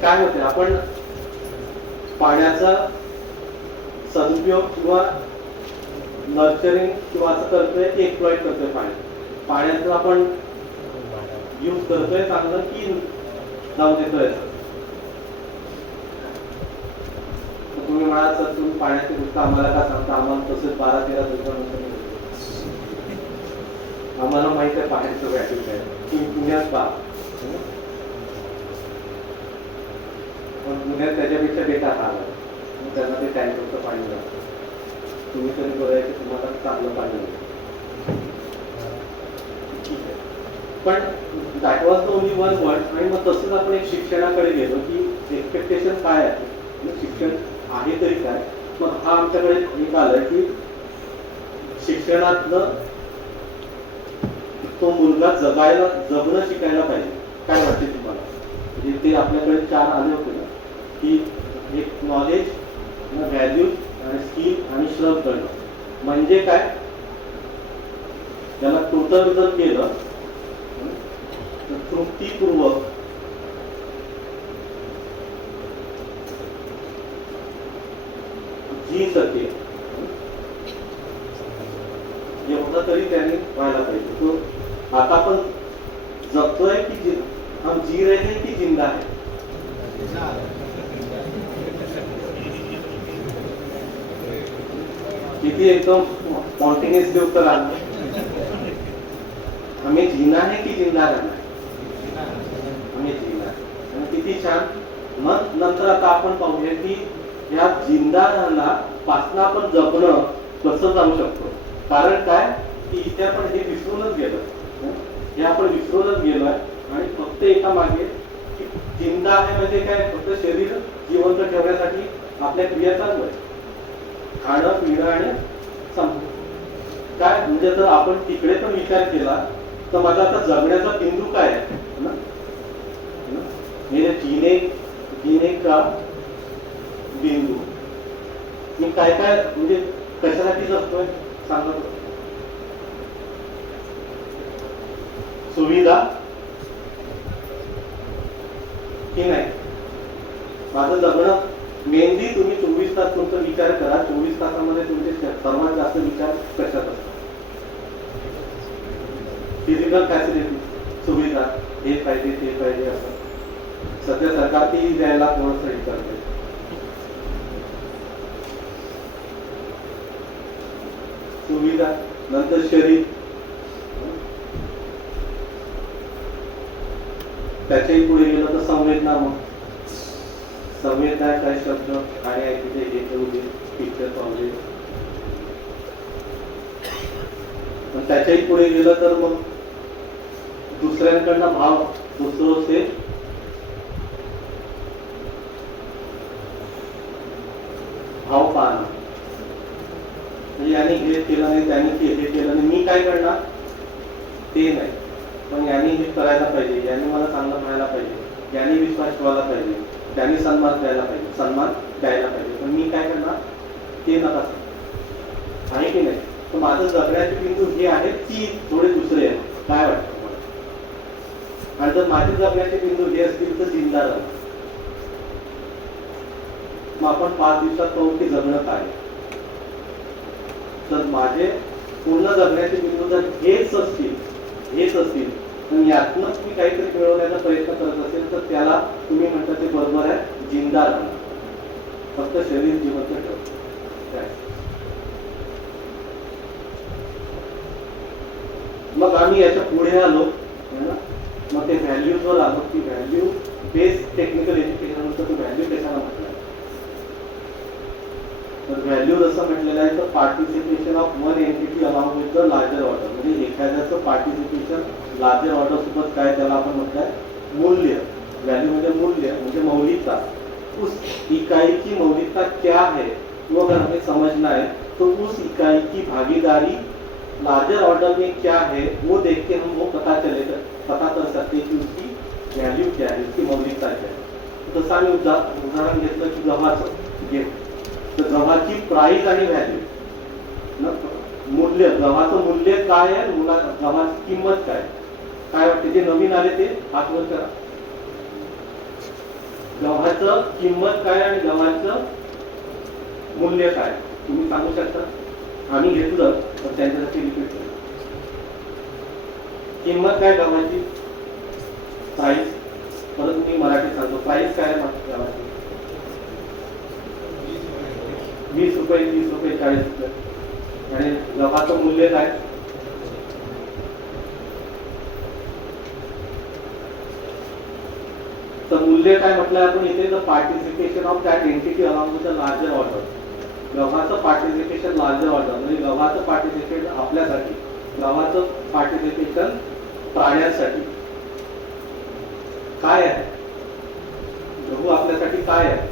काय होते, आपण पाण्याचा सदुपयोग किंवा नर्चरिंग किंवा असं करतोय की एक्सप्लॉइट करतोय पाण्याचं आपण यूज करतोय चांगलं की जाऊ देतोय. तुम्ही म्हणाल सर तुम्ही पाण्याची गोष्ट आम्हाला का सांगता, आम्हाला तसं 12-13 दिवसानंतर आम्हाला माहित आहे पाण्याचं व्हॅल्यू काय. तुम्ही पुण्यात पहा, पण पुण्यात त्याच्यापेक्षा बेटा हा त्यांना ते टँकरचं पाणी लागतं. तुम्ही तरी बरं आहे की तुम्हाला चांगलं पाणी मिळतं. पण that was the only one word. आणि मग तसंच आपण एक शिक्षणाकडे गेलो की एक्सपेक्टेशन काय आहे, शिक्षण आहे तरी काय. मग हा आमच्याकडे एक आलाय की शिक्षणातलं तो मुलगा जगणं शिकायला पाहिजे. काय वाटते तुम्हाला? म्हणजे ते आपल्याकडे 4 आले होते ना, की एक नॉलेज, व्हॅल्यू आणि स्किल आणि श्रम करणं. म्हणजे काय, त्याला टोटल जर केलं तर तृप्तीपूर्वक जी सके एवढं तरी त्याने व्हायला पाहिजे. तो आता पण जगतोय की हम जी रहे हैं की जिंदा है. किती एकदम कॉन्टिन्युअसली उत्तर आलं. हमें जीना है की जिंदा रहना है. हमें जीना है. आणि किती छान. मग नंतर आता आपण पाहूया की या जिंदा राहणं पासून आपण जगणं कसं जाऊ शकतो. कारण काय की इथे आपण हे विसरूनच गेलो, हे आपण विसरूनच गेलोय. आणि फक्त एका मागे जिंदा आहे म्हणजे काय, फक्त शरीर जिवंत ठेवण्यासाठी आपल्या क्रिया चालू आहे, खाणं पिणं आणि काय. म्हणजे जर आपण तिकडे पण विचार केला तर माझा आता जगण्याचा बिंदू काय आहे ना, जीने का बिंदू. मी काय काय म्हणजे कशासाठी जगतोय सांगतो. सुविधा की नाही. माझं जगणं मेनली तुम्ही 24 तास तुमचा विचार करा. 24 तासामध्ये तुमचे सर्वात जास्त विचार कशात असतात. फिजिकल फॅसिलिटी, सुविधा, हे पाहिजे ते पाहिजे असं सध्या सरकार ती द्यायला थोडंसं हे करते. सुविधा, नंतर शरीर, त्याच्याही पुढे गेलं तर संवेदना. मग संवेदना काय शब्द आणि ऐकले हे करू दे, पिक्चर पाहू दे. पण त्याच्याही पुढे गेलं तर मग दुसऱ्यांकडनं भाव, दुसरं से भाव पाहणं. म्हणजे याने हे केलं नाही, त्याने हे केलं नाही, मी काय करणार ते नाही. पण यांनी हे करायला पाहिजे, यांनी मला चांगलं म्हणायला पाहिजे, यांनी विश्वास ठेवायला पाहिजे, त्यांनी सन्मान द्यायला पाहिजे, सन्मान द्यायला पाहिजे. पण मी काय करणार ते नका आहे की नाही. तर माझं जगण्याचे बिंदू हे आहेत की थोडे दुसरे आहेत. काय वाटतं मला? आणि जर माझे जगण्याचे बिंदू हे असतील तर जिंदा राहणार. मग आपण 5 दिवसात पाहू की जगणं काय. तर माझे पूर्ण जगण्याचे बिंदू जर हेच असतील पण यातनं तुम्ही काहीतरी मिळवण्याचा प्रयत्न करत असेल तर त्याला तुम्ही म्हणता ते बरोबर आहे, जिंदा राहणं. फक्त शरीर जिवंत ठेवतं. मग आम्ही याच्या पुढे आलो ना, मग ते व्हॅल्यूजवर आलो की व्हॅल्यू बेस्ड टेक्निकल एज्युकेशन होतं. तो व्हॅल्यू कशाला म्हटलं तर व्हॅल्यू जसं म्हटलेलं आहे तर participation of one entity along with the larger order. म्हणजे एखाद्याचं पार्टिसिपेशन लार्जर ऑर्डर सोबत काय त्याला आपण म्हटलंय मूल्य. व्हॅल्यू म्हणजे मूल्य म्हणजे मौलिकता. उस इकाई की मौलिकता क्या है वो अगर हमें समझना है तो उस इकाई की भागीदारी लार्जर ऑर्डर में क्या है वो देख के हम वो पता कर सकते कि उसकी व्हॅल्यू क्या है, उसकी मौलिकता क्या है. जसं आम्ही उदाहरण घेतलं की गव्हाचं घे, तर गव्हाची प्राइस आणि व्हॅल्यू, मूल्य, गव्हाचं मूल्य काय आहे, गव्हाची किंमत काय. काय वाटते? जे नवीन आले ते हात वर करा. गव्हाचं किंमत काय आणि गव्हाचं मूल्य काय तुम्ही सांगू शकता? आम्ही घेतलं तर त्यांच्यासाठी रिपीट करू. किंमत काय गव्हाची? प्राइस. परत मी मराठी सांगतो. प्राइस काय आहे गव्हाची? 20 रुपये, 30 रुपये, 40 रुपये. आणि गव्हाचं मूल्य काय? तर मूल्य काय म्हटलं आपण इथे? The participation of that entity along with the larger order. गव्हाचं पार्टिसिपेशन लार्जर ऑर्डर म्हणजे गव्हाचं पार्टिसिपेशन आपल्यासाठी, गव्हाचं पार्टिसिपेशन प्राण्यांसाठी काय आहे? गहू आपल्यासाठी काय आहे?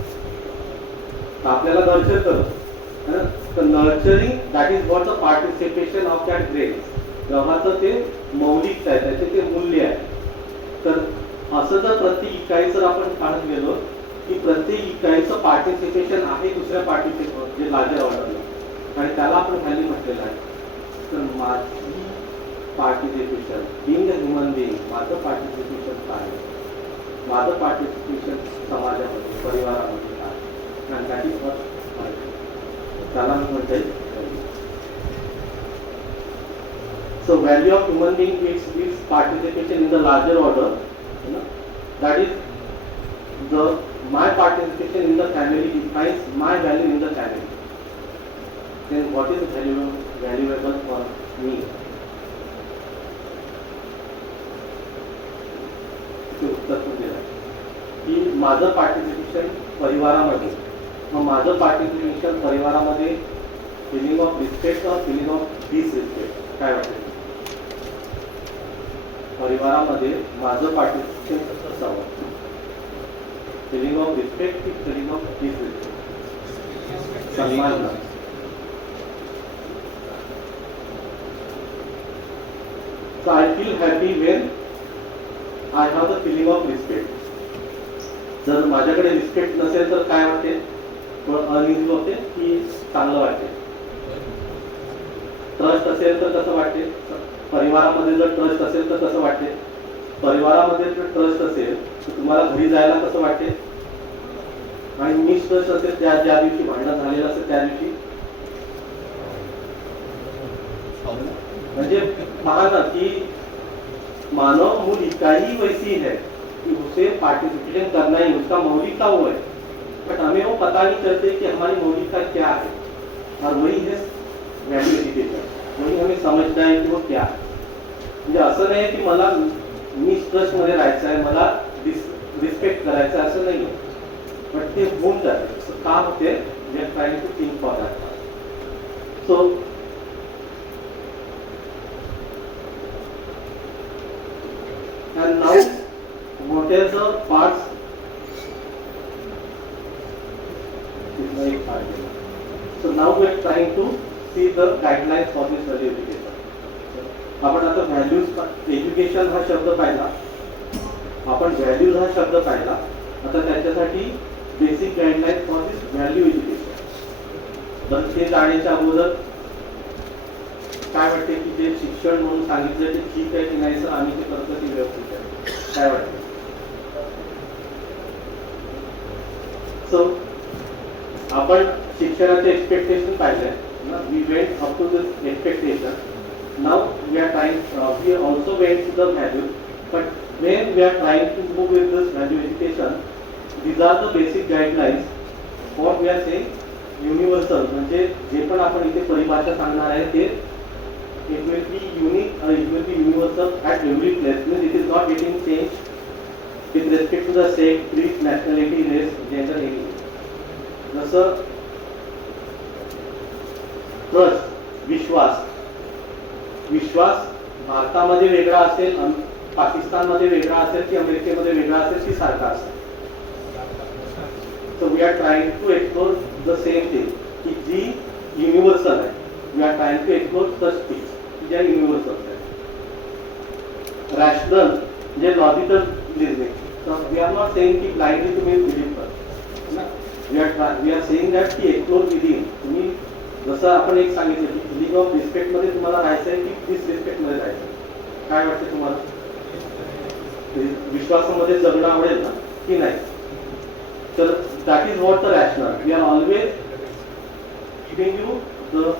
आपल्याला नर्चर करतो. तर nurturing that is what the participation of that grain. गव्हाचं ते मौलिकता आहे, त्याचे ते मूल्य आहे. तर असं जर प्रत्येक इकाईचं आपण पाहत गेलो की प्रत्येक इकाईचं पार्टिसिपेशन आहे दुसऱ्या पार्टिसिपेशन जे लार्जर ऑर्डरला, आणि त्याला आपण व्हॅल्यू म्हटलेलं आहे. तर माझी participation being a human being, माझं पार्टिसिपेशन काय? माझं पार्टिसिपेशन समाजामध्ये, परिवारामध्ये काय? आणि दॅट इज व्हॉट त्याला मी म्हणता येईल. So value of human being is participation in the larger order. That is my participation in the family defines my value in the family. Then what is valuable for me? उत्तर पण दिलं की माझं participation परिवारामध्ये, मग माझं participation परिवारामध्ये feeling of respect और फिलिंग ऑफ डिसरिस्पेक्ट काय वाटतं? परिवारामध्ये माझं पार्टिसिपेशन कसं असावं? फिलिंग ऑफ रिस्पेक्ट की फिलिंग ऑफ डिसरिस्पेक्ट? सन्मान. So I feel happy when I have the feeling of respect. जर माझ्याकडे रिस्पेक्ट नसेल तर काय वाटते? थोडं अनइझी होते की चांगलं वाटते? ट्रस्ट असेल तर कसं वाटते? परिवारामध्ये जर ट्रस्ट असेल तर कसं वाटते? परिवारामध्ये जर ट्रस्ट असेल तर तुम्हाला घरी जायला कसं वाटते? आणि मिसट्रस्ट असेल, ज्या दिवशी भांडण झालेलं असेल त्या दिवशी, म्हणजे पहा ना की मानव मूल इकाई वैसी है कि उसे पार्टिसिपेशन करना ही उसका मौलिकता वो है, बट हमें वो पता नहीं चलते कि हमारी मौलिकता क्या है. और वही है वैल्यू एजुकेशन. वही हमें समझना है की वो क्या है. म्हणजे असं नाही की मला मिसट्रस्ट मध्ये राहायचं आहे, मला रिस्पेक्ट करायचं आहे असं नाही, बट ते होऊन जाते. का होते? We are trying to think for that. So and now what are the parts? So now we are trying to see the guidelines for this value education. आपण आता व्हॅल्यूज एज्युकेशन हा शब्द पाहिला, आपण व्हॅल्यूज हा शब्द पाहिला. आता त्याच्यासाठी basic guideline for this value education. तर ते जाण्याच्या अगोदर काय वाटते की जे शिक्षण म्हणून सांगितलं ते ठीक आहे की नाही सर, आम्ही ते करतो ते व्यवस्थित आहे, काय वाटतं? सो आपण शिक्षणाचे एक्सपेक्टेशन पाहिले. We went up to this expectation. Now we are trying, we also went to the value, but when we are trying to move with this value education, these are the basic guidelines. What we are saying universal, म्हणजे जे पण आपण इथे परिभाषा सांगणार आहे ते it will be unique or it will be universal at every place. Means it is not getting changed with respect to the sex, creed, nationality, race, gender, anything. जसं ट्रस्ट, विश्वास. विश्वास भारतामध्ये वेगळा असेल, पाकिस्तानमध्ये वेगळा असेल की अमेरिकेमध्ये वेगळा असेल की सारखा असेल. So we are trying to explore the same thing की जी युनिव्हर्सल आहे. We are trying to explore such things ज्या युनिव्हर्सल आहेत. रॅशनल म्हणजे logical reasoning. So we are not saying की ब्लाइंडली तुम्ही बिलीव्ह करा. वी आर सेइंग दॅट की एक्सप्लोर विदिन. तुम्ही जसं आपण एक सांगितलं की फिलिंग ऑफ रिस्पेक्ट मध्ये तुम्हाला राहायचं आहे की डिसरिस्पेक्ट मध्ये राहायचं, काय वाटते तुम्हाला? विश्वासामध्ये जगणं आवडेल ना की नाही. तर that is what the rational. We are always giving you the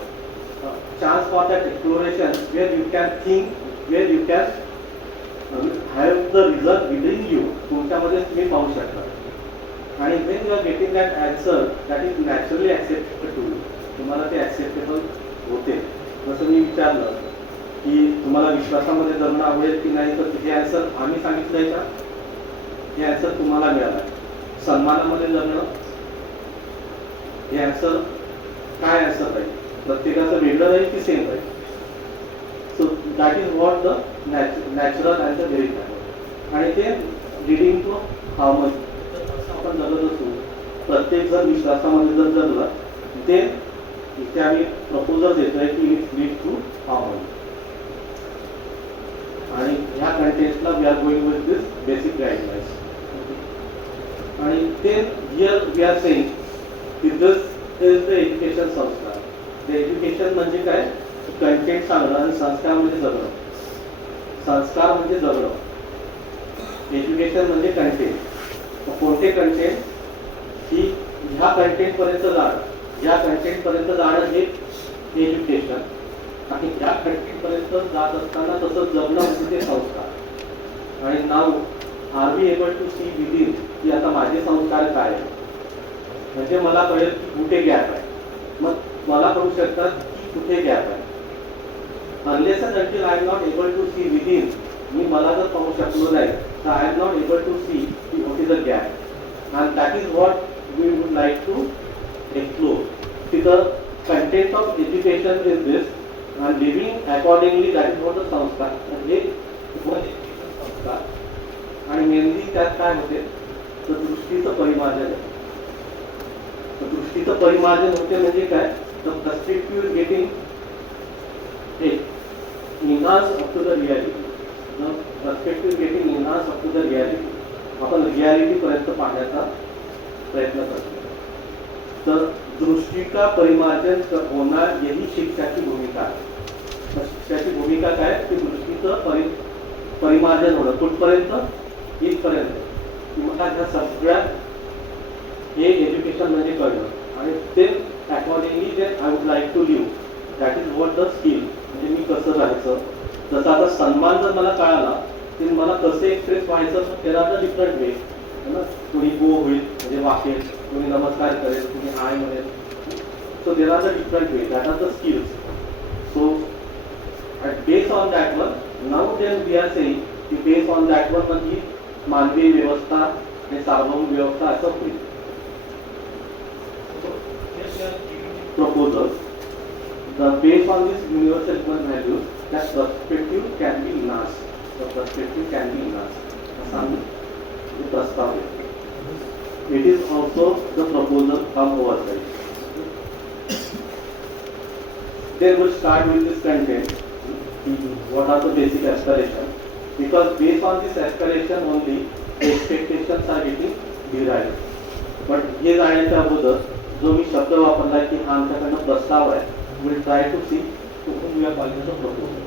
chance for that exploration where you can think, where you can have the result within you. तुमच्यामध्ये तुम्ही पाहू शकता. आणि when you are getting that answer that is naturally acceptable to you, तुम्हाला ते acceptable होते. जसं मी विचारलं की तुम्हाला विश्वासामध्ये जगणं आवडेल की नाही, तर हे आन्सर आम्ही सांगितलंय का, हे आन्सर तुम्हाला मिळाला. सन्मानामध्ये जगणं हे आन्सर काय आन्सर पाहिजे, प्रत्येकाचं वेगळं राहील की सेम राहील. So that is what the natural and the very matter. आणि ते लिडिंग टू हार्मनी. आपण जगत असू, प्रत्येक जण विश्वासामध्ये जर जगला, ते इथे आम्ही प्रपोजल देतोय की इट लीड टू हार्मनी. आणि ह्या कंटेंटला we are going with this basic guidelines. आणि ते हिअर वी आर सेइंग की this is the education sanskar. The education म्हणजे काय, कंटेंट सांगणं आणि संस्कार म्हणजे जगणं. संस्कार म्हणजे जगणं, एज्युकेशन म्हणजे कंटेंट. कोणते कंटेंट, की ह्या कंटेंटपर्यंत जाणं, ह्या कंटेंटपर्यंत जाणं हे एज्युकेशन. आणि ह्या कंटेंटपर्यंत जात असताना तसं जगणं म्हणजे ते संस्कार. आणि now are we able to see within की आता माझे संस्कार काय आहे, म्हणजे मला कळेल की कुठे गॅप आहे. मग मला कळू शकतात की कुठे गॅप आहे. Unless and until I am not able to see within, मी मला जर पाहू शकलो नाही तर I am not able to see की what is a gap. And that is what we would like to explore. की the content of education is this and living accordingly, that is what the sanskar. म्हणजे संस्कार. आणि mainly त्यात काय होते, तर दृष्टीचं परिमार्जन आहे. दृष्टीचं परिमार्जन होते म्हणजे काय, the perspective getting enhanced up to the reality. The perspective getting enhanced up to the reality. आपण रियालिटी पर्यंत पाहण्याचा प्रयत्न करतो. तर दृष्टी का परिमार्जन होणार, यही शिक्षाची भूमिका आहे. शिक्षाची भूमिका काय, की दृष्टीचं परिमार्जन होणं. कुठपर्यंत, इथपर्यंत. मला ह्या सगळ्यात हे एज्युकेशन म्हणजे कळणं. आणि ते अकॉर्डिंगली जे I would like to live, that is what the skill. म्हणजे मी कसं राहायचं. जसं आता सन्मान जर मला कळाला, तर मला कसं एक्सप्रेस व्हायचं, देर आर द डिफरंट वे. है ना, कोणी गो होईल म्हणजे वाकेल, कोणी नमस्कार करेल, कोणी हाय म्हणेल. So there are the different way, that are the skills. So based on that one, now then we are saying की बेस्ड ऑन दॅट वन म्हणजे मानवी व्यवस्था आणि सार्वभौम व्यवस्था असं होईल. Proposals. Based on this universal human values, that perspective can be enhanced. The perspective can be enhanced. असा आम्ही हे प्रस्ताव देतो. It is also the proposal from our side. Then we'll start with this content. What are the basic aspirations? Because based on this aspiration only, the expectations are getting derived. But हे जाण्याच्या अगोदर जो मी शब्द वापरला की हा आमच्याकडनं प्रस्ताव आहे, will try to see to whom we are calling as a proposal.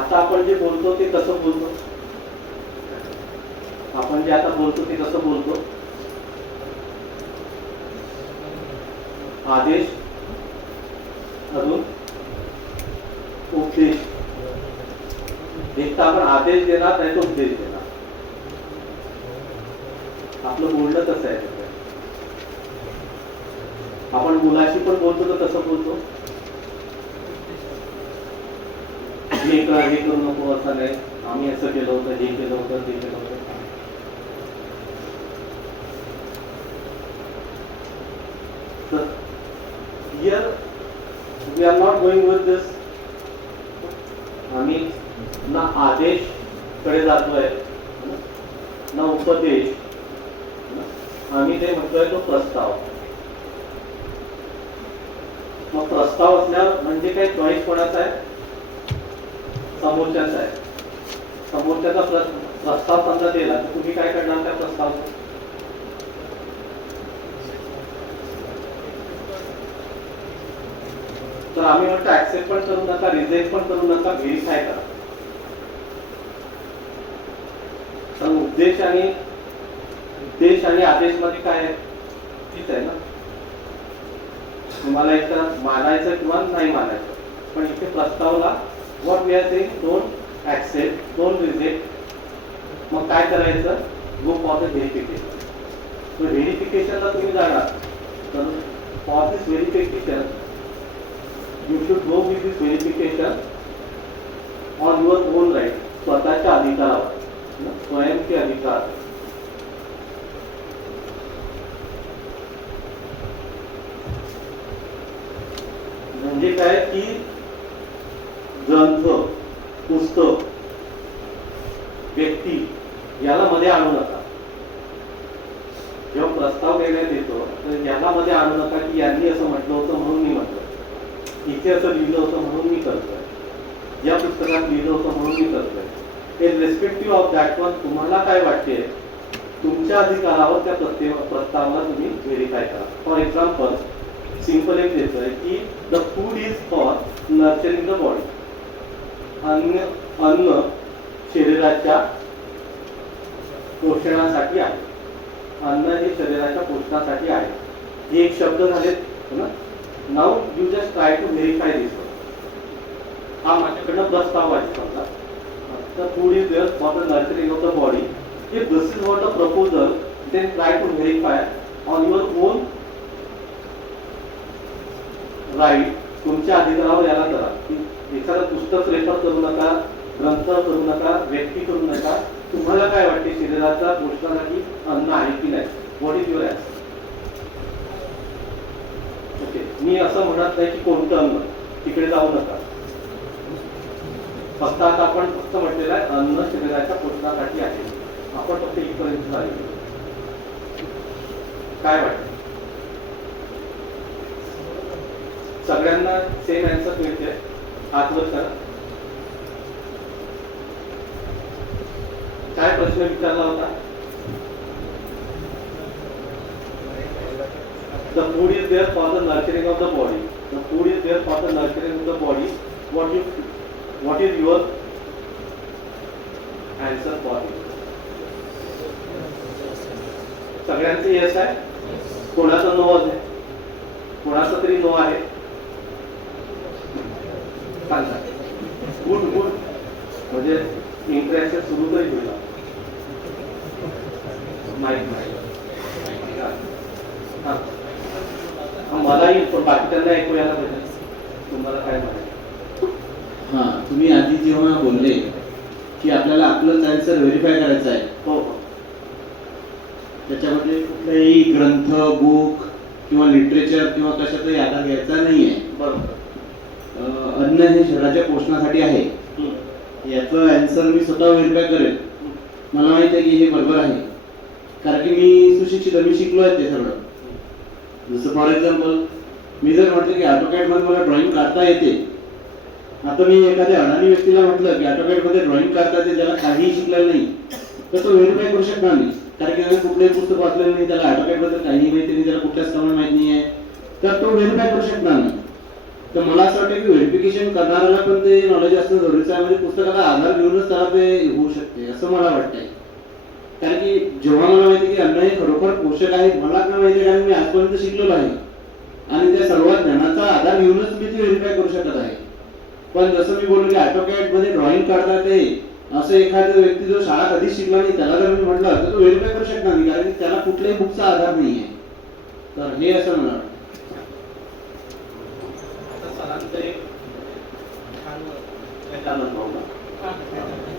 आता आपण जे बोलतो ते कसं बोलतो, आपण जे आता बोलतो ते कसं बोलतो. आदेश, अजून उपदेश. एक तर आपण आदेश देणार, नाही तो उपदेश देणार. आपलं बोलणं कसं आहे, आपण मुलाशी पण बोलतो तर कसं बोलतो, हे करू नको असं नाही, आम्ही असं केलं होतं, हे केलं होतं, ते केलं होतं. तर here we are not going with this. आम्ही ना आदेश कडे जातोय ना उपदेश, आम्ही ते म्हणतोय तो प्रस्ताव. मग प्रस्ताव असल्यावर म्हणजे काही चॉईस कोणाचा आहे, समोरच्याचा आहे. समोरच्याचा प्रस्ताव समजा दिला तर तुम्ही काय करणार त्या प्रस्तावाचा. तर आम्ही म्हणतो ऍक्सेप्ट पण करू नका, रिजेक्ट पण करू नका, व्हेरीफाय करा. तर उद्देश आणि आदेश मध्ये काय आहे? तीच आहे ना. तुम्हाला एकदा मानायचं किंवा नाही मानायचं, पण इथे प्रस्तावला what we are saying, don't accept, don't reject. मग काय करायचं? Go for the verification. तर व्हेरिफिकेशनला तुम्ही जाणार, तर for this verification you should go with this verification on your own right, स्वतःच्या अधिकारावर, स्वयंचे अधिकार. म्हणजे काय की ग्रंथ, पुस्तक, व्यक्ती याला मध्ये आणू नका. जेव्हा प्रस्ताव देण्यात येतो तर याला मध्ये आणू नका की यांनी असं म्हटलं होतं म्हणून मी म्हटलं, इथे असं लिहिलं होतं म्हणून मी करतोय, या पुस्तकात लिहिलं होतं म्हणून मी करतोय. इररिस्पेक्टिव्ह ऑफ दॅट वन तुम्हाला काय वाटते, तुमच्या अधिकारावर त्या प्रस्तावाला तुम्ही व्हेरीफाय करा. फॉर एक्झाम्पल, सिंपल एक देतोय की the food is for nurturing the body. अन्न शरीराच्या पोषणासाठी आहे. अन्न हे शरीराच्या पोषणासाठी आहे. हे एक शब्द झालेत ना. Now you just try to verify this. हा माझ्याकडनं प्रस्ताव आहे समजा. The food is there for the nurturing of the body. If this is what a proposal, then try to verify on your own right. तुमच्या अधिकारावर याला करा की एखादं पुस्तक रेफर करू नका, ग्रंथ करू नका, व्यक्ती करू नका. तुम्हाला काय वाटते शरीराच्या पोषणासाठी अन्न आहे की नाही? What is your answer? Okay, मी असं म्हणत नाही की कोणतं अन्न, तिकडे जाऊ नका. फक्त आता आपण फक्त म्हटलेलं आहे अन्न शरीराच्या पोषणासाठी आहे. आपण फक्त इथपर्यंत झाले. काय वाटतं? सगळ्यांना सेम ॲन्सर मिळते? हात वर करा. काय प्रश्न विचारला होता? The food is there for the nurturing of the body. The food is there for the nurturing of the body. What is your answer for it? सगळ्यांचे यस आहे? कोणाचा नो आहे? कोणाचा तरी नो आहे? सांगा. गुड गुड, म्हणजे interaction सुरू तरी होईल. माहित नाही मलाही, पण बाकीच्यांना ऐकू यायला पाहिजे. तुम्हाला काय म्हणायचं? हा, तुम्ही आधी जेव्हा बोलले की आपल्याला आपलंच आन्सर व्हेरीफाय करायचं आहे, हो, त्याच्यामध्ये कुठलाही ग्रंथ, बुक किंवा लिटरेचर किंवा कशाचाही आधार घ्यायचा नाहीये. बरोबर. अन्न हे शरीराच्या पोषणासाठी आहे, याचं आन्सर मी स्वतः व्हेरीफाय करेल. मला माहित आहे की हे बरोबर आहे, कारण की मी सुशिक्षित, मी शिकलो आहे ते सगळं. जसं फॉर एक्झाम्पल, मी जर म्हटलं की ऑटोकॅड मध्ये मला ड्रॉइंग काढता येते, आता मी एखाद्या अडाणी व्यक्तीला म्हटलं की ऑटोकॅड मध्ये ड्रॉइंग काढता येते, ज्याला काहीही शिकलेलं नाही, तर तो व्हेरीफाय करू शकणार नाही. कारण की त्याने कुठलंही पुस्तक वाचलेलं नाही, त्याला ऑटोकॅड बद्दल काहीही माहिती नाही, त्याला कुठल्याच कमांड माहित नाही आहे, तर तो व्हेरीफाय करू शकणार नाही. तर मला असं वाटतं की व्हेरिफिकेशन करणाऱ्याला पण ते नॉलेज असणं जरुरीचं आहे. म्हणजे पुस्तकाचा आधार घेऊनच त्याला ते होऊ शकते असं मला वाटतंय. कारण की जेव्हा मला माहिती की अन्न हे खरोखर पोषक आहे, मला काय माहिती, कारण मी आजपर्यंत शिकलेलो आहे आणि त्या सर्व ज्ञानाचा आधार घेऊनच मी ते व्हेरीफाय करू शकत आहे. पण जसं मी बोललो की ऑटोकॅड मध्ये ड्रॉइंग काढता ते, असं एखादा व्यक्ती जो शाळा कधीच शिकला नाही त्याला जर मी म्हटलं तर तो व्हेरीफाय करू शकणार नाही, कारण की त्याला कुठल्याही बुकचा आधार नाही आहे. तर हे असं मला वाटतं.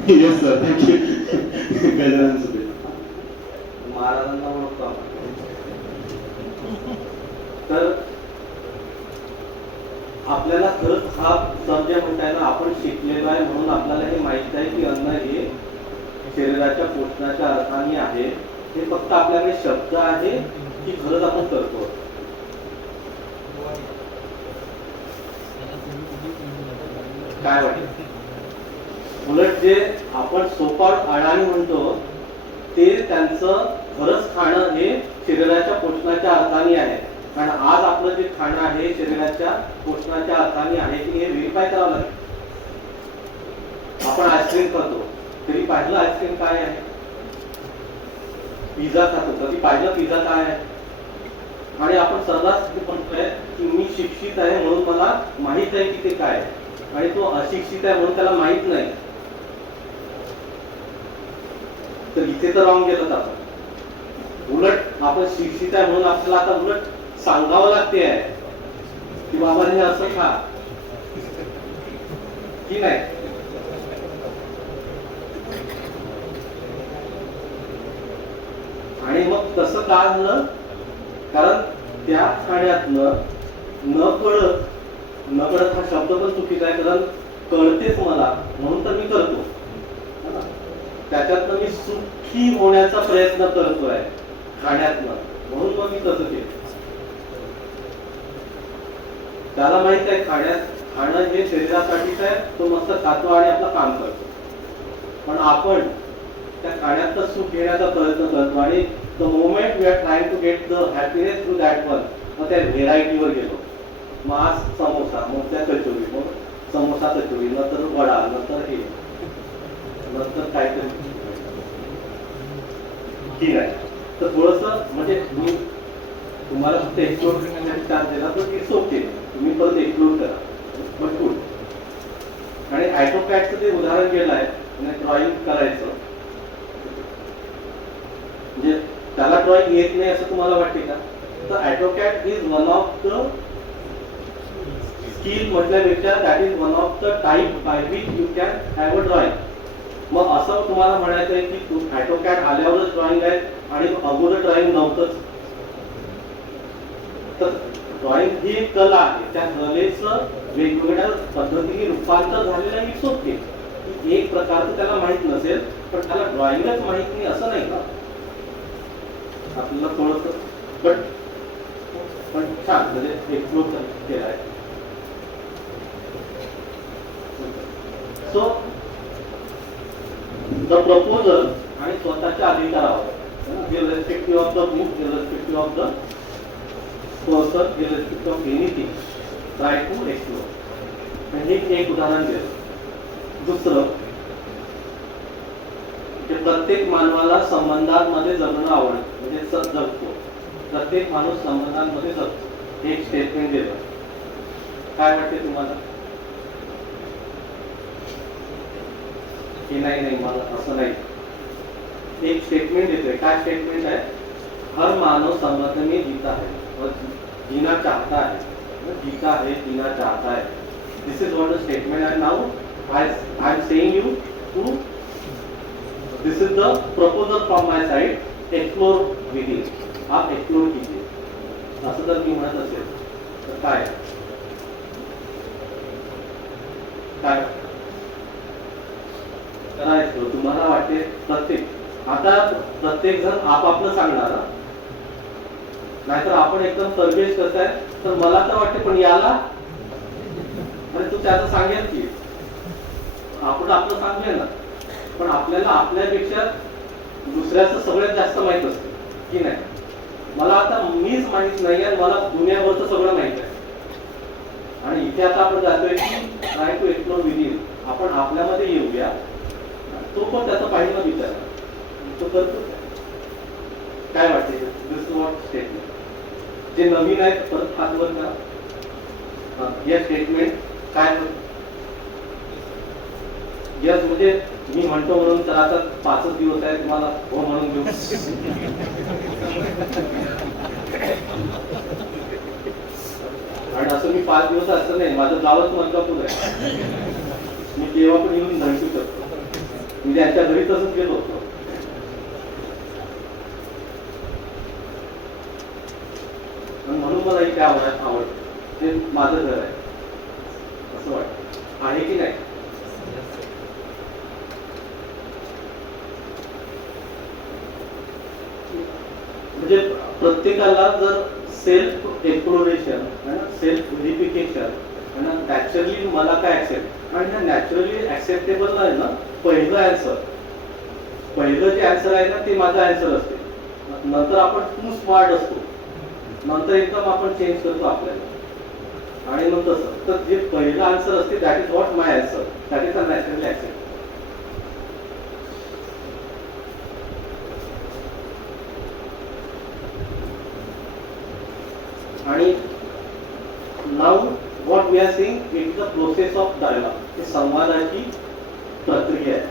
Yes sir, thank you. महाराजांना ओळखतो. तर आपल्याला खरंच हा सब्जेक्ट म्हणताय ना, आपण शिकलेलो आहे म्हणून आपल्याला हे माहित आहे की अन्न हे शरीराच्या पोषणाच्या अर्थाने आहे. हे फक्त आपल्याकडे शब्द आहे की खरंच आपण करतो? काय वाटतं? उलट जे आपण सोपाट अडाणी म्हणतो ते त्यांचं खरंच खाणं हे शरीराच्या पोषणाच्या अर्थाने आहे. कारण आज आपलं जे खाणं आहे शरीराच्या पोषणाच्या अर्थाने आहे की हे व्हेरीफाय करावं लागेल. आपण आईस्क्रीम खातो, तरी पाहिलं आईस्क्रीम काय आहे? पिझ्झा खात होता की पाहिलं पिझ्झा काय आहे, आणि आपण सर्रास म्हणतोय की मी शिक्षित आहे म्हणून मला माहित आहे की ते काय आहे, आणि तो अशिक्षित आहे म्हणून त्याला माहित नाही. तर इथे तर राहून गेलं आपण. उलट आपण शिक्षित आहे म्हणून आपल्याला आता उलट सांगावं लागते आहे की बाबा हे असं खा की नाही. आणि मग तसं का झालं, कारण त्या खाण्यातनं नकळत हा शब्द पण चुकीचा आहे, कारण कळतेच मला म्हणून तर मी करतो. त्याच्यातनं मी सुखी होण्याचा प्रयत्न करतोय खाण्यातनं, म्हणून मग मी तसं केलं. त्याला माहित आहे खाणं हे शरीरासाठीच आहे, तो मस्त खातो आणि आपलं काम करतो. पण आपण त्या खाण्यातलं सुख घेण्याचा प्रयत्न करतो, आणि the moment we are trying to get the happiness through that one, मग त्या व्हेरायटीवर गेलो. मग आज समोसा, मग त्या कचोरी, मग समोसा कचोरी, नंतर वडा, नंतर हे, नंतर काहीतरी की नाही. तर थोडस म्हणजे मी तुम्हाला फक्त एक्सप्लोर करण्यासाठी चान्स दिला, तर इट्स ओके, तुम्ही परत एक्सप्लोर करा, बट गुड. आणि ऑटोकॅडचं जे उदाहरण केलं आहे ड्रॉइंग करायचं, म्हणजे त्याला ड्रॉइंग येत नाही असं तुम्हाला वाटते का? तर AutoCAD is one of the skill म्हटल्यापेक्षा that is one of the type by which you can have a drawing. मग असं तुम्हाला म्हणायचं आहे की ऑटोकॅड आल्यावरच ड्रॉइंग आहे आणि अगोदर ड्रॉइंग नव्हतंच. तर ड्रॉइंग ही एक कला आहे, त्या कलेचं वेगवेगळ्या पद्धतीने रूपांतर झालेलं आहे. इट्स ओके, एक प्रकारचं त्याला माहित नसेल पण त्याला ड्रॉइंगच माहित नाही असं नाही का, आपल्याला थोडस पण छान म्हणजे एक्सप्लोर केलं आहे. सो द प्रपोजल आणि स्वतःच्या अधिकारावर, irrespective of the book, irrespective of the person, irrespective of anything, try to explore. आणि हे एक उदाहरण दिलं. दुसरं, प्रत्येक मानवाला संबंधांमध्ये जगणं आवडतं, म्हणजे जगतो. प्रत्येक माणूस संबंधांमध्ये जगतो, हे एक स्टेटमेंट दिलं. काय वाटते तुम्हाला? की नाही मला असं नाही. एक स्टेटमेंट देतोय. काय स्टेटमेंट आहे? हर मानव संबंध में जीता है और जीना चाहता है. जीता है, जीना चाहता है. This is what the statement. And now I am saying you to, this is the proposal from my side, explore with in. आप एक्सप्लोर कीजिए. असं जर मी म्हणत असेल तर काय काय करायचं तुम्हाला वाटते? प्रत्येक जण आपापलं सांगणार, नाहीतर आपण एकदम सर्वेश कसं आहे तर मला तर वाटते पण याला, अरे तू त्याचं सांगेल की आपण आपलं सांगूया ना. पण आपल्याला आपल्यापेक्षा दुसऱ्याचं सगळ्यात जास्त माहित असतं की नाही. मला आता मीच माहित नाही आणि मला दुनियाभरचं सगळं माहित आहे. आणि इथे आता आपण जातोय की ट्राय टू एक्सप्लोर विदिन. आपण आपल्यामध्ये येऊया. तो पण त्याचा पाहिजे विचार तो करतो. काय वाटते? दिस वॉट स्टेटमेंट जे नवीन आहे परत हातवर करा. या स्टेटमेंट काय यस म्हणजे मी म्हणतो म्हणून तर आता 5 दिवस आहे तुम्हाला हो म्हणून घेऊ. आणि असं मी 5 दिवस असं नाही, माझं गावच मलकापूर आहे. मी केव्हा पण येऊन धडकू शकतो. मी त्यांच्या घरी तसंच गेलो होतो. म्हणून मला इथे आवडतं. ते माझं घर आहे असं वाटतं. आहे की नाही? म्हणजे प्रत्येकाला जर self exploration, self verification, naturally मला काय ऍक्सेप्ट, आणि नॅचरली ऍक्सेप्टेबल आहे ना. पहिलं जे आन्सर आहे ना ते माझं आन्सर असते. नंतर आपण टू स्मार्ट असतो, नंतर एकदम आपण चेंज करतो आपल्याला. आणि मग तसं तर जे पहिलं आन्सर असते that is what my answer, that is a naturally accept. आणि now what we are saying it is the process of dialogue. ही संवादाची प्रक्रिया आहे.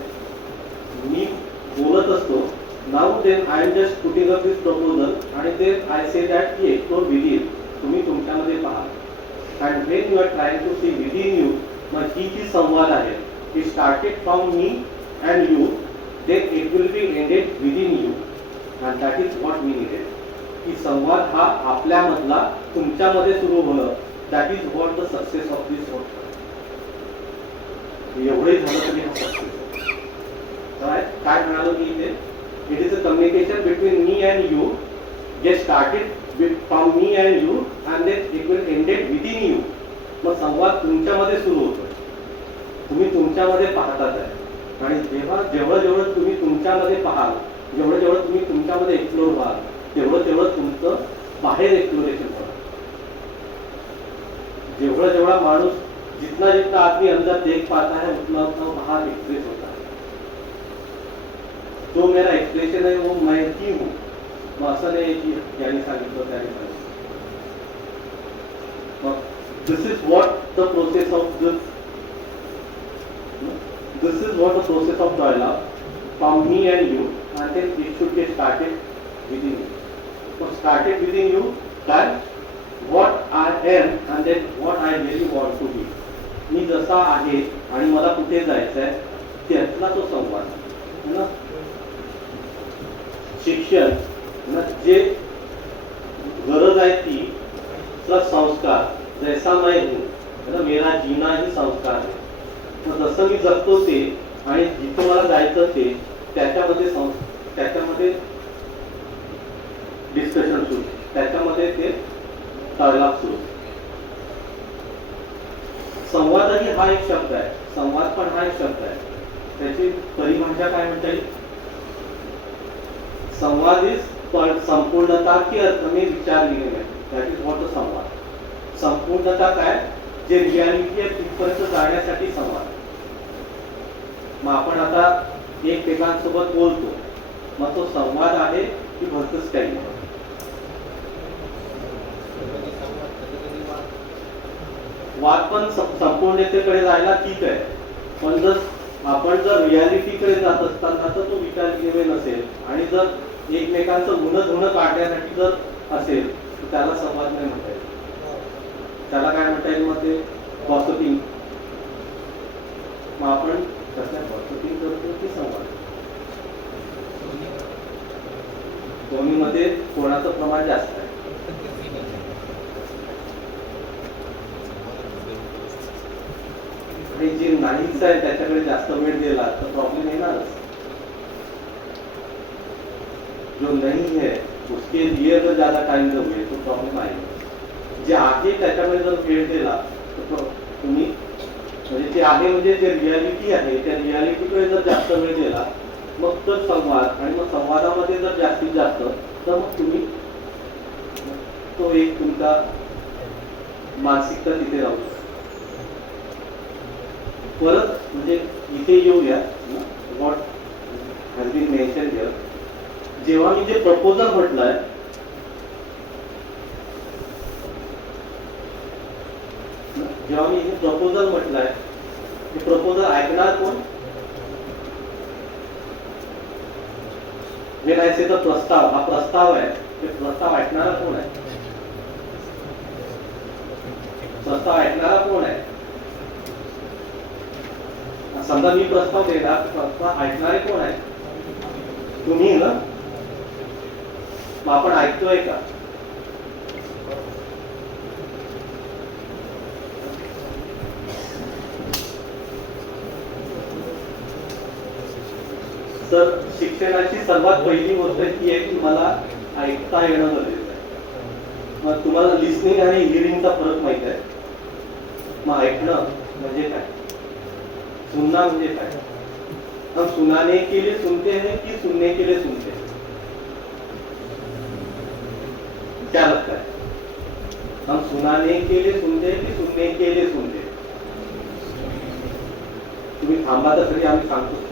मी बोलत असतो now then I am just putting up this proposal आणि देन आय से दॅट की एक्सप्लोर विदिन. तुम्ही तुमच्यामध्ये पहा. And when you are trying to see within you, मग ही जी संवाद आहे it started from me and you, then it will be ended within you, and that is what we needed. की संवाद हा आपल्यामधला तुमच्यामध्ये सुरू होणं, that is what the success of this work. एवढंही झालं तरी हा सक्सेस. काय म्हणालो मी इथे, it is a communication between me and you जे started from me and you and then it will ended within you. मग संवाद तुमच्यामध्ये सुरू होतोय, तुम्ही तुमच्यामध्ये पाहतात आहे. आणि जेवढं तुम्ही तुमच्यामध्ये पाहाल, जेवढं तुम्ही तुमच्यामध्ये एक्सप्लोर व्हाल, तेवढं तुमचं बाहेर एक्सप्लोरेशन होणार. जेवढा माणूस जितना आदमी अंदर देख पाता है उतना बाहर एक्सप्रेस होता है. जो मेरा एक्सप्रेशन है वो मैं ही हूँ. मग असं नाही की याने सांगितलं त्याने सांगितलं. This is what the process of this is what the process of dialogue from me and you, and then it should get started within you. Started within you that what I am and then what I really want to be. मी जसा आहे आणि मला कुठे जायचं आहे त्यातला तो संवाद है ना. शिक्षण ना जे गरज आहे ती प्लस संस्कार. जैसा मैं हूँ ना, मेरा जीना ही संस्कार आहे. मग जसं मी जगतो ते आणि जिथे मला जायचं ते त्याच्यामध्ये डिस्कशन सुरू, त्याच्यामध्ये ते डायलॉग सुरू. संवाद ही हा एक शब्द आहे, संवाद पण हा एक शब्द आहे. त्याची परिभाषा काय म्हणता येईल. संवाद इज संपूर्णता की अर्थ में विचार लिहिले नाही. दॅट इज व्हॉट द संवाद. संपूर्णता काय, जे रियालिटी आहे तिथपर्यंत जाण्यासाठी संवाद. मग आपण आता एकमेकांसोबत बोलतो, मग तो संवाद आहे की भलतंच काही नाही. वाद पण संपूर्णतेकडे जायला ठीक आहे, पण आपण जर रियालिटीकडे जात असताना तर तो विचार विनिमय नसेल आणि जर एकमेकांचं गुणधुणं काढण्यासाठी जर असेल तर त्याला संवाद नाही म्हणता येईल. त्याला काय म्हणता येईल मग ते गॉसिपिंग. मग आपण कसं गॉसिपिंग करतो की संवाद, दोन्ही मध्ये कोणाचं प्रमाण जास्त आहे. आणि जे नाहीच आहे त्याच्याकडे जास्त वेळ दिला तर प्रॉब्लेम येणारच. जो नहीं है उसके लिए जर ज्यादा टाइम दोगे तो प्रॉब्लेम आएगा. जे आहे त्याच्याकडे जर वेळ दिला तर तुम्ही म्हणजे ते आहे म्हणजे जे रियालिटी आहे त्या रियालिटीकडे जर जास्त वेळ दिला मग तर संवाद. आणि मग संवादामध्ये जर जास्तीत जास्त तर मग तुम्ही तो एक तुमचा मानसिकता तिथे राहू शकतो. परत म्हणजे इथे येऊया what has been mention here. जेव्हा मी जे प्रपोजल म्हटलंय जेव्हा मी हे प्रपोजल म्हटलंय हे प्रपोजल ऐकणार कोण. वेन आय से द प्रस्ताव, हा प्रस्ताव आहे, हे प्रस्ताव ऐकणारा कोण आहे. प्रस्ताव ऐकणारा कोण आहे. समजा मी प्रस्ताव देणार, प्रस्ताव ऐकणारे कोण आहे. तुम्ही ना. मग आपण ऐकतोय का. तर शिक्षणाची सर्वात पहिली गोष्ट ही आहे की मला ऐकता येणं गरजेचं आहे. मग तुम्हाला लिसनिंग आणि हिअरिंगचा फरक माहित आहे. मग ऐकणं म्हणजे काय, सुनना म्हणजे काय. हम सुनाने के लिए सुनते हैं कि सुनने के लिए सुनते हैं. क्या लगता है. हम सुनाने के लिए सुनते हैं कि सुनने के लिए सुनते हैं. तुम्ही थांबा तरी आम्ही सांगतो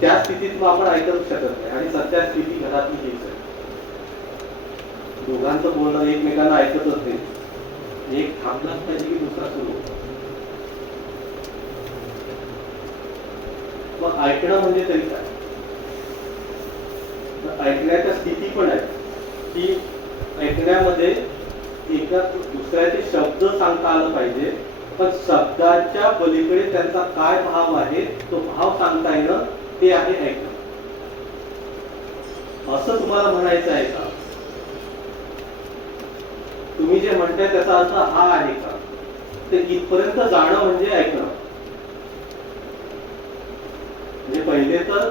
त्या स्थितीत मग आपण ऐकूच शकत नाही. आणि सध्या स्थिती घरातली हीच आहे. दोघांचं बोलणं एकमेकांना ऐकतच नाही, एक थांबलाच पाहिजे की दुसरा सुरू होतो. मग ऐकणं म्हणजे तरी काय? तर ऐकण्याच्या स्थिती पण आहे की ऐकण्यामध्ये एका दुसऱ्याचे शब्द सांगता आलं पाहिजे, पण शब्दाच्या पलीकडे त्यांचा काय भाव आहे तो भाव सांगता येणं, ते आहे ऐकणं. असं तुम्हाला म्हणायचं आहे का? तुम्ही जे म्हणताय त्याचा अर्थ हा आहे का? ते इथपर्यंत जाणं म्हणजे ऐकणं. म्हणजे पहिले तर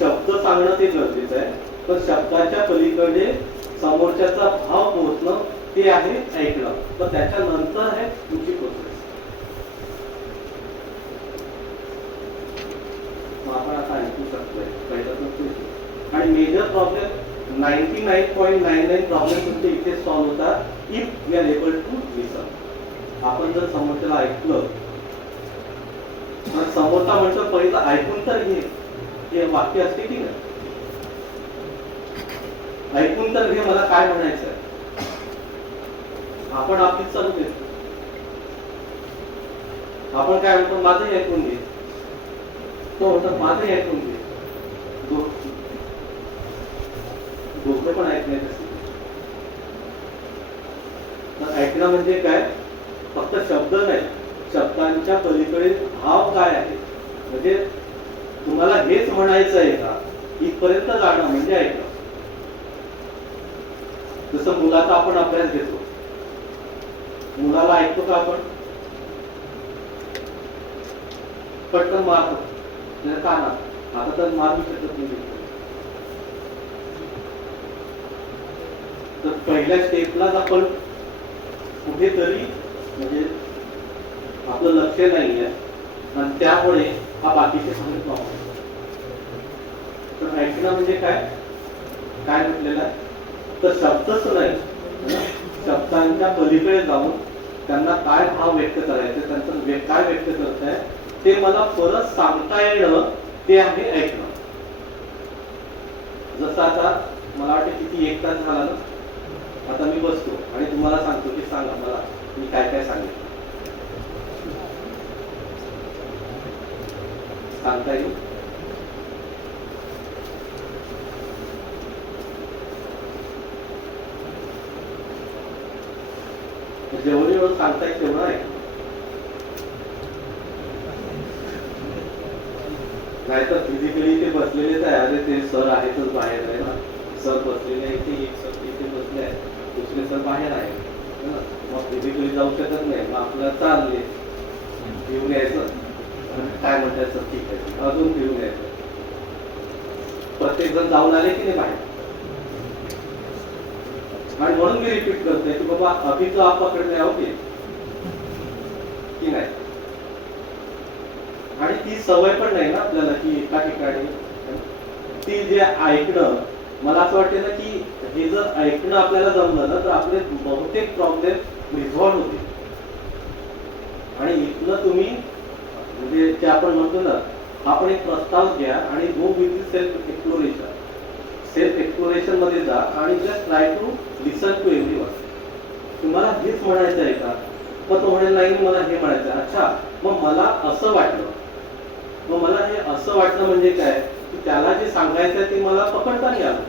शब्द सांगणं ते गरजेचं आहे, पण शब्दाच्या पलीकडे समोरच्याचा भाव पोहोचणं ते आहे ऐकणं. पण त्याच्यानंतर आहे तुमची प्रोसेस. आपण आता ऐकू शकतोय पहिलं. आणि मेजर प्रॉब्लेम 99.99 प्रॉब्लेम तुमचे इथे सॉल्व्ह होतात if we are able to listen. आपण जर समोरच्याला ऐकलं, तर समोरचा म्हणतो पहिलं ऐकून तर घे, हे वाक्य असते की नाही? ऐकून तर घे, मला काय म्हणायचं आहे. आपण आपलीच चालू देतो. आपण काय म्हणतो, माझंही ऐकून घे. तो म्हणतो माझंही ऐकून घे. दोघं पण ऐकण्यात असते. तर ऐकणं म्हणजे काय? फक्त शब्द नाही, शब्दांच्या पलीकडे भाव काय आहे. म्हणजे तुम्हाला हेच म्हणायचं आहे का, इथपर्यंत जाणं म्हणजे ऐकणं. जसं मुलाचा आपण अभ्यास घेतो, मुलाला ऐकतो का आपण? पटकन मारतो का ना? आता तर मारू शकत नाही. तर पहिल्या स्टेपलाच आपण कुठेतरी म्हणजे आपलं लक्ष नाहीये आणि त्यामुळे हा बाकीचे सगळे प्रॉब्लेम. तर ऐकणं म्हणजे काय काय म्हटलेलं आहे? तर शब्दच नाही, शब्दांच्या पलीकडे जाऊन त्यांना काय भाव व्यक्त करायचे, त्यांचं काय व्यक्त करताय ते मला परत सांगता येणं, ते आहे ऐकणं. जसं आता मला वाटतं किती 1 तास झाला ना, आता मी बसतो आणि तुम्हाला सांगतो की सांगा मला मी काय काय सांगितलं. सांगता येईल? जेवढी वेळ सांगता येईल तेवढं आहे. नाहीतर फिजिकली ते बसलेलेच आहे. अरे ते सर आहेतच बाहेर आहे ना, सर बसलेले आहे इथे, एक सर इथे बसले आहे, दुसरे सर बाहेर आहे ना. मग फिजिकली जाऊ शकत नाही. मग आपल्याला चालले घेऊन यायचं, काय म्हणतात सर ठीक आहे, अजून घेऊन यायचं. प्रत्येक जण जाऊन आले की नाही बाहेर. आणि म्हणून मी रिपीट करतोय की बाबा अभी तो आप पकडले आहोत की नाही. आणि ती सवय पण नाही ना आपल्याला की एका ठिकाणी ती जे ऐकणं, मला असं वाटतं ना की हे जर ऐकणं आपल्याला जमलं ना तर आपले बहुतेक प्रॉब्लेम रिझॉल्व्ह होते. आणि इथलं तुम्ही म्हणजे जे आपण म्हणतो ना, आपण एक प्रस्ताव घ्या आणि go with self exploration. Self exploration मध्ये जा आणि just try to listen to everyone. तुम्हाला हेच म्हणायचं आहे का? मग तो म्हणेल नाही मला हे म्हणायचं आहे. अच्छा, मग मला असं वाटलं. मग मला हे असं वाटलं म्हणजे काय की त्याला जे सांगायचं आहे ते मला पकडता नाही आलं.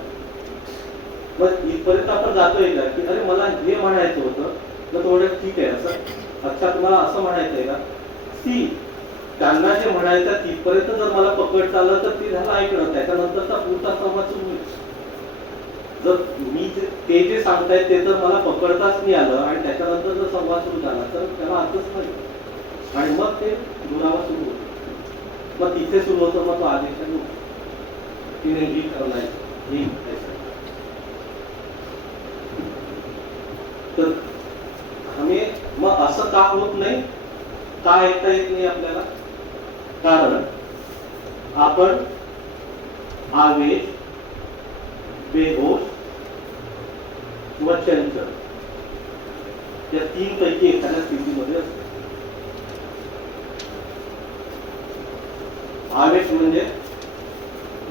मग इथपर्यंत आपण जातोय का की अरे मला हे म्हणायचं होतं. मग तो म्हणेल ठीक आहे असं. अच्छा, तुम्हाला असं म्हणायचं आहे का? सी, त्यांना जे म्हणायचं तिथपर्यंत जर मला पकड चाललं तर ते झालं ऐकणं. त्याच्यानंतरचा पुढचा संवाद सुरू होईल. जर मी ते जे सांगतायत ते जर मला पकडताच नाही आलं आणि त्याच्यानंतर जर संवाद सुरू झाला तर त्याला अर्थच नाही. आणि मग ते दुरावा सुरू होतो. मग तिथे सुरू होतं, मग तो आदेश तिने ही करणार ही. तर आम्ही मग असं का होत नाही, का ऐकता येत नाही आपल्याला? कारण आपण आवेश, बेहोश व चंचल या 3 पैकी एखाद्या स्थितीमध्ये असतो. आवेश म्हणजे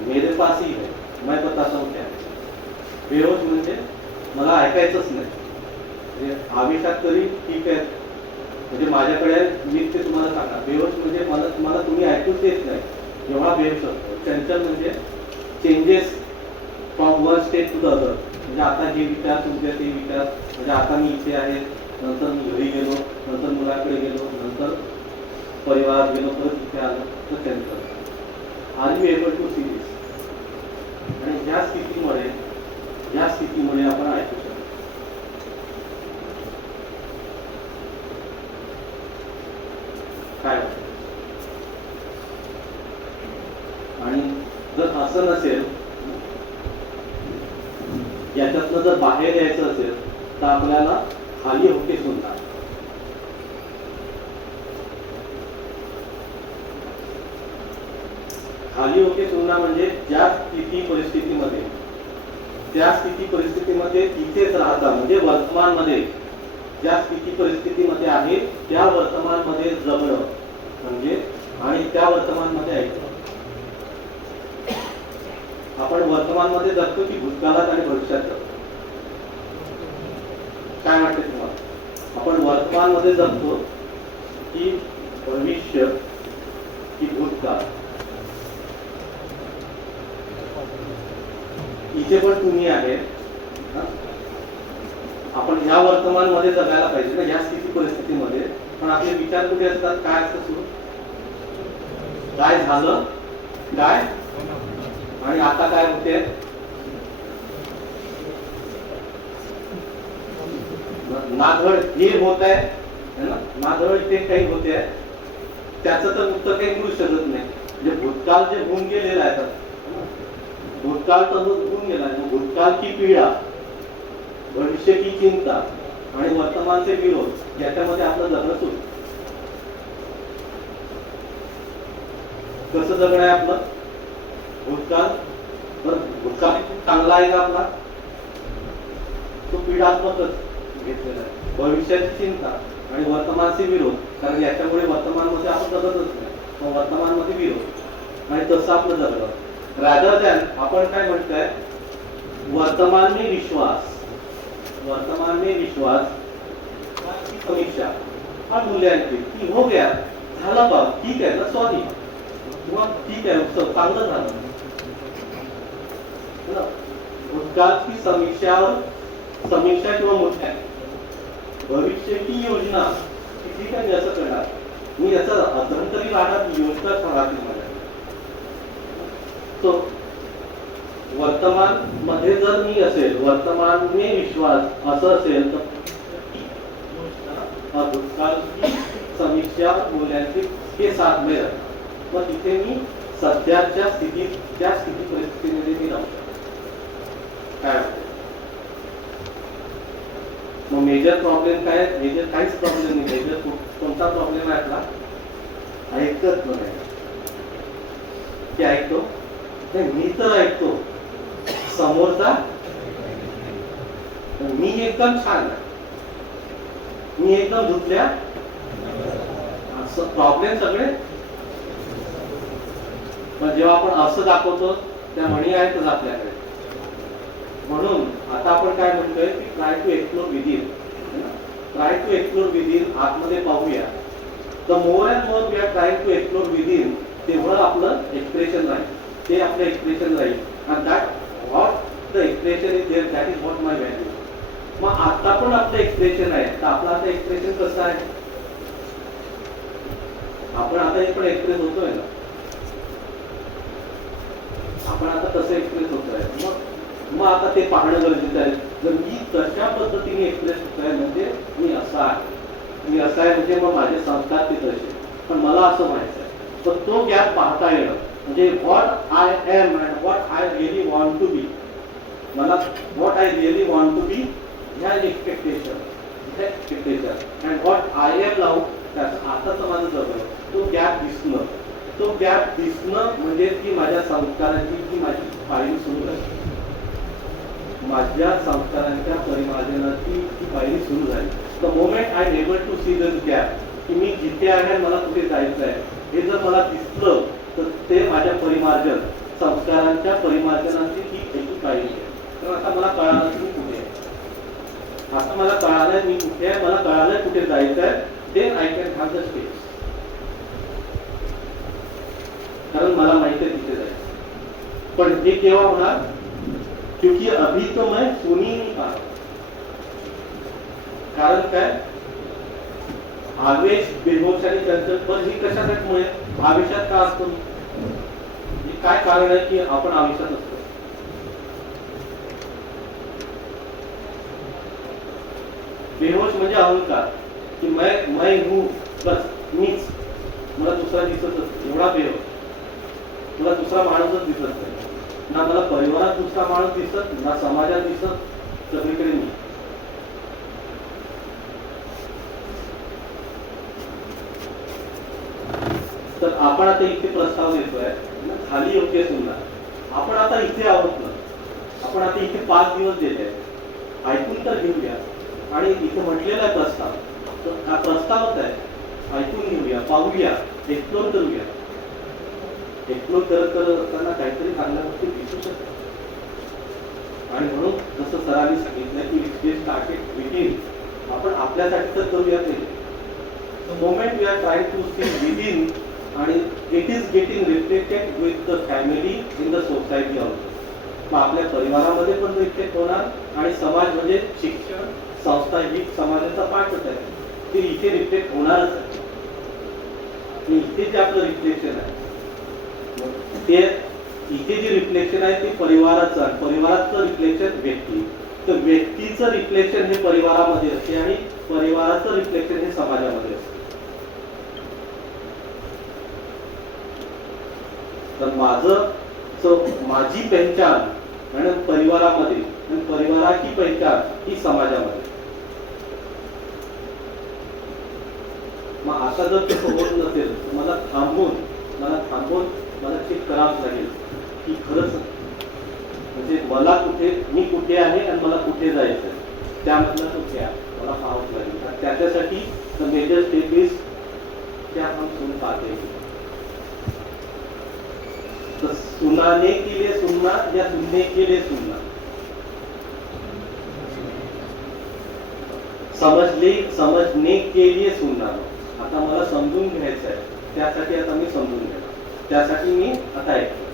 मेरे पास ही है, मैं बताता हूं क्या है. बेहोश म्हणजे मला ऐकायचंच नाही. म्हणजे आवेशात तरी ठीक आहे, म्हणजे माझ्याकडे मी ते तुम्हाला सांगा, बेहोश म्हणजे मला तुम्ही ऐकूच देत नाही एवढा बेहोश असतो. चंचल म्हणजे changes from one state to the other. म्हणजे आता हे विचार, तुमचे ते विचार, म्हणजे आता मी इथे आहे, नंतर मी घरी गेलो, नंतर मुलाकडे गेलो, नंतर परिवारात गेलो, परत इथे आलो, तर चंचल. Are you able to see this? आणि ह्या स्थितीमुळे आपण ऐकू शकतो. काय वाटतं? आणि जर असं नसेल, याच्यातनं जर बाहेर यायचं असेल तर आपल्याला खाली होते सुद्धा. खाली होते सुद्धा म्हणजे ज्या स्थिती परिस्थितीमध्ये तिथेच राहता, म्हणजे वर्तमानमध्ये ज्या स्थिती परिस्थितीमध्ये आहे त्या वर्तमानमध्ये जगणं म्हणजे, आणि त्या वर्तमानमध्ये ऐकणं. आपण वर्तमानमध्ये जगतो की भूतकाळात आणि भविष्यात जगतो? काय वाटते तुम्हाला? आपण वर्तमानमध्ये जगतो की भविष्य की भूतकाळ? इथे पण तुम्ही आहे, आपण ह्या वर्तमानमध्ये जगायला पाहिजे ना, या स्थिती परिस्थितीमध्ये. पण आपले विचार कुठे असतात? काय असतं सुरू? काय झालं, काय, आणि आता काय होते? नाघड हे होत आहे ना, नाघड ते काही होते आहे, त्याचं तर उत्तर काही मिळू शकत नाही. म्हणजे भूतकाळ जे होऊन गेलेलं आहे, भूतकाळ तर होऊन गेला आहे. भूतकाळ की पीडा, भविष्य की चिंता आणि वर्तमानचे विरोध, याच्यामध्ये आपलं जगणं सुरू. कसं जगणं आहे आपलं? भूतकाळ, भूतकाळ चांगला आहे का आपला? तो पीडात्मकच घेतलेला आहे. भविष्याची चिंता आणि वर्तमानचे विरोध, कारण याच्यामुळे वर्तमानमध्ये आपण जगतच नाही, मग वर्तमानमध्ये विरोध, आणि तसं आपलं जगणं. रादर दॅन आपण काय म्हणतोय, वर्तमान में विश्वास, समीक्षा और मूल्यांकित की हो गया, झालं बा, ठीक आहे ना, सॉरी, किंवा ठीक आहे, चांगलं झालं. भूतकाळची समीक्षा किंवा मूल्यांकन. भविष्य की योजना, ठीक आहे, मी असं करणार, मी याचा अध्यंतरी राहणार, योजना राहतील माझ्या. तो वर्तमान मध्ये जर मी असेल, वर्तमान में विश्वास असं असेल, तर भूतकाळची समीक्षा मूल्यांकन हे साथ में राहणार. मग तिथे मी सध्याच्या स्थितीत, त्या स्थिती परिस्थितीमध्ये मी राहू शकतो. काय वाटतं? मग मेजर प्रॉब्लेम काय? मेजर काहीच प्रॉब्लेम नाही. मेजर कोणता प्रॉब्लेम आहे आपला? ऐकत नाही. ते ऐकतो, मी तर ऐकतो, समोरचा मी एकदम छान आहे, मी एकदम धुतल्या, प्रॉब्लेम सगळे. पण जेव्हा आपण असं दाखवतो, त्या म्हणी आहेतच आपल्याकडे. म्हणून आता आपण काय म्हणतोय की ट्राय टू एक्सप्लोर विदिन, आतमध्ये पाहूया. The more and more we are trying to explore within, तेवढं आपलं एक्सप्रेशन राहील, ते आपलं एक्सप्रेशन राहील. And that what the expression is there, that is what my value. मग आता पण आपलं एक्सप्रेशन आहे, तर आपलं आता एक्सप्रेशन कसं आहे? आपण आता पण एक्सप्रेस होतोय ना, आपण आता कसं एक्सप्रेस होतोय? मग आता ते पाहणं गरजेचं आहे. जर मी तशा पद्धतीने एक्सप्रेस होतोय, म्हणजे मी असा आहे, म्हणजे मग माझे संस्कार ते तसे, पण मला असं व्हायचं आहे, तर तो गॅप पाहता येणं, म्हणजे what I am and what I really want to be. मला what I really want to be, ह्या expectation and what I am now, त्याचं आताचं माझं जगणं, तो गॅप दिसणं म्हणजे ती माझ्या संस्काराची, ती माझी पायरी सुरू झाली. माझ्या संस्कारांच्या परिमार्जनाची ती पायरी सुरू झाली. The moment I able to see this gap, की मी जिथे आहे मला कुठे जायचं आहे, हे जर मला दिसलं, तर ते माझ्या संस्कारांच्या परिमार्जनाची ही पहिली पायरी आहे. तर आता मला कळालं की मी कुठे आहे. आता मला कळालंय मी कुठे आहे, मला कळालंय कुठे जायचं आहे, then I can have the space. कारण मला माहिती आहे तिथे जायचं. पण हे केव्हा होणार? क्योंकि अभी तो मैं सुन ही नहीं पा रहा. कारण काय? आवेश, बेहोश आणि चंचल पण ही कशासाठी मुळे आवेशात का असतो? हे काय कारण आहे की आपण आवेशात असतो? बेहोश म्हणजे अहंकार, की मैं हूं बस मीच, मला दुसरा दिसतच एवढा बेहोश. मला दुसरा माणूसच दिसत नाही, ना मला परिवारात दुसरा माणूस दिसत, ना समाजात दिसत, सगळीकडे मी. तर आपण आता इथे प्रस्ताव देतोय, खाली योग्य सुद्धा आपण आता इथे आहोत ना, आपण आता इथे 5 दिवस दिले आहेत, ऐकून तर घेऊया. आणि इथे म्हटलेला आहे प्रस्ताव, तर हा प्रस्तावच आहे, ऐकून घेऊया, पाहूया, एक्सप्लोर करूया. एक्सप्लोर करत असताना काहीतरी चांगल्या गोष्टी दिसू शकतात. आणि म्हणून जसं सरांनी सांगितलं की विच स्टार्टेड विदिन, आपण आपल्यासाठी तर करूया ते. The moment we are trying to see within आणि it is getting reflected with the family in the society also. मग आपल्या परिवारामध्ये पण रिफ्लेक्ट होणार आणि समाज म्हणजे शिक्षण संस्था ही समाजाचा पाठच आहे, ते इथे रिफ्लेक्ट होणारच आहे. आणि इथे जे आपलं रिफ्लेक्शन आहे ते इथे जे रिफ्लेक्शन आहे ते परिवाराचं आहे, परिवाराचं रिफ्लेक्शन व्यक्ती, तर व्यक्तीचं रिफ्लेक्शन हे परिवारामध्ये असते आणि परिवाराचं रिफ्लेक्शन हे समाजामध्ये असते. तर माझी पहचान आणि परिवारामध्ये आणि परिवाराची पहचान ही समाजामध्ये. मग आता जर तसं होत नसेल तर मला थांबून मला चेक करावंच लागेल की खरंच म्हणजे मी कुठे आहे आणि मला कुठे जायचं आहे, त्यामधला तो क्या मला पाहावंच लागेल. त्याच्यासाठी द मेजर स्टेप इज क्या हम सुन पाते हैं. तो सुनाने के लिए सुनना या सुनने के लिए सुनना, समझने के लिए सुनना. आता मला समजून घ्यायचं आहे, त्यासाठी आता मी समजून घेणार, त्यासाठी मी आता ऐकतो.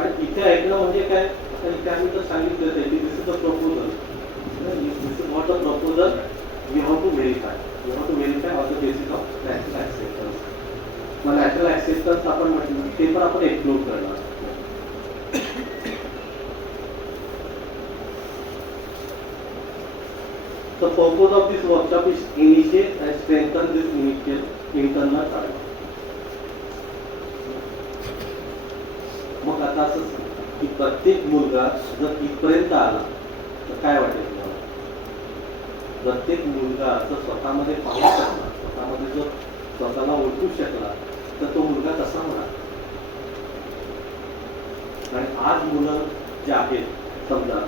आणि इथे ऐकणं म्हणजे काय? आता इथे आम्ही तर सांगितलं की this is the proposal, this is what the proposal we have to verify on the basis of natural acceptance. मग नॅचरल ऍक्सेप्टन्स आपण म्हटलं ते पण आपण एक्सप्लोर करणार. The purpose of this workshop is initiate and strengthen this initial internal dialogue. मग आता असं की प्रत्येक मुलगा जर इथपर्यंत आला तर काय वाटेल तुम्हाला? प्रत्येक मुलगा जर स्वतःमध्ये पाहू शकला, स्वतःमध्ये जर स्वतःला ओळखू शकला तर तो मुलगा कसा होणार? आणि आज मुलं जे आहेत, समजा